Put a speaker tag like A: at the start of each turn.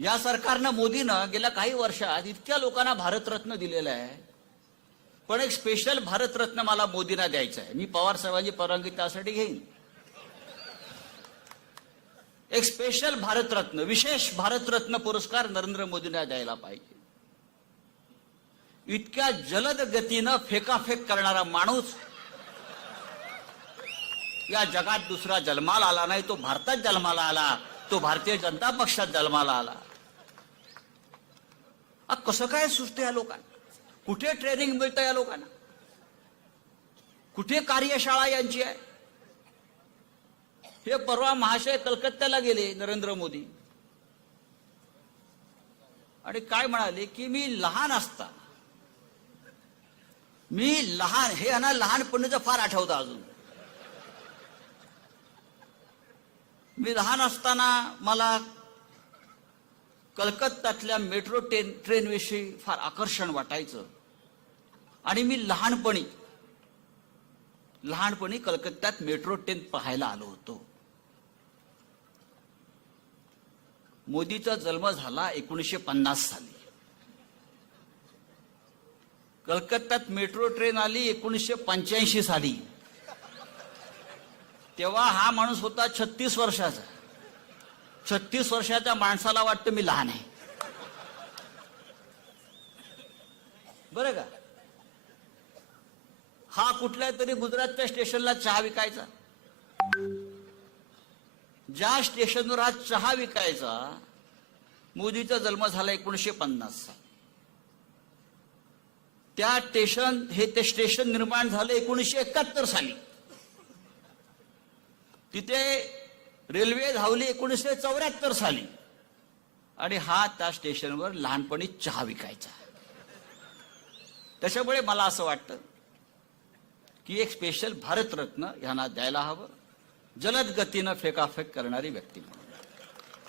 A: या सरकारनं मोदीनं गेल्या काही वर्षात इतक्या लोकांना भारतरत्न दिलेलं आहे. पण एक स्पेशल भारतरत्न मला मोदींना द्यायचं आहे. मी पवार साहेबांची परवानगी त्यासाठी घेईन. एक स्पेशल भारतरत्न विशेष भारतरत्न पुरस्कार नरेंद्र मोदींना द्यायला पाहिजे. इतक्या जलद गतीनं फेकाफेक करणारा माणूस या जगात दुसरा जन्माला आला नाही तो भारतात जन्माला आला तो भारतीय जनता पक्षात जन्माला आला. आ, कसं काय सुचतं या लोकांना? कुठे ट्रेनिंग मिळतं या लोकांना? कुठे कार्यशाळा यांची आहे? हे परवा महाशय कलकत्त्याला गेले नरेंद्र मोदी. आणि काय म्हणाले की मी लहान असता मी लहान हे यांना लहानपणीचं फार आठवतं अजून. मी लहान असताना मला कलकत्त्यातल्या मेट्रो ट्रेन ट्रेनविषयी फार आकर्षण वाटायचं. आणि मी लहानपणी लहानपणी कलकत्त्यात मेट्रो ट्रेन पाहायला आलो होतो. मोदीचा जन्म झाला एकोणीसशे पन्नास साली. कलकत्त्यात मेट्रो ट्रेन आली एकोणीसशे पंच्याऐंशी साली. तेव्हा हा माणूस होता छत्तीस वर्षाचा. छत्तीस वर्षाच्या माणसाला वाटतं मी लहान आहे. बरं का? हा कुठल्या तरी गुजरातच्या स्टेशनला चहा विकायचा. ज्या स्टेशनवर हा चहा विकायचा मोदीचा जन्म झाला एकोणीसशे पन्नास त्या स्टेशन हे ते स्टेशन निर्माण झालं एकोणीसशे एकाहत्तर साली. तिथे रेल्वे धावली एकोणीसशे चौऱ्याहत्तर साली. आणि हा त्या स्टेशनवर लहानपणी चहा विकायचा. त्याच्यामुळे मला असं वाटतं की एक स्पेशल भारतरत्न ह्यांना द्यायला हवं. जलद गतीनं फेकाफेक करणारी व्यक्ती म्हणून.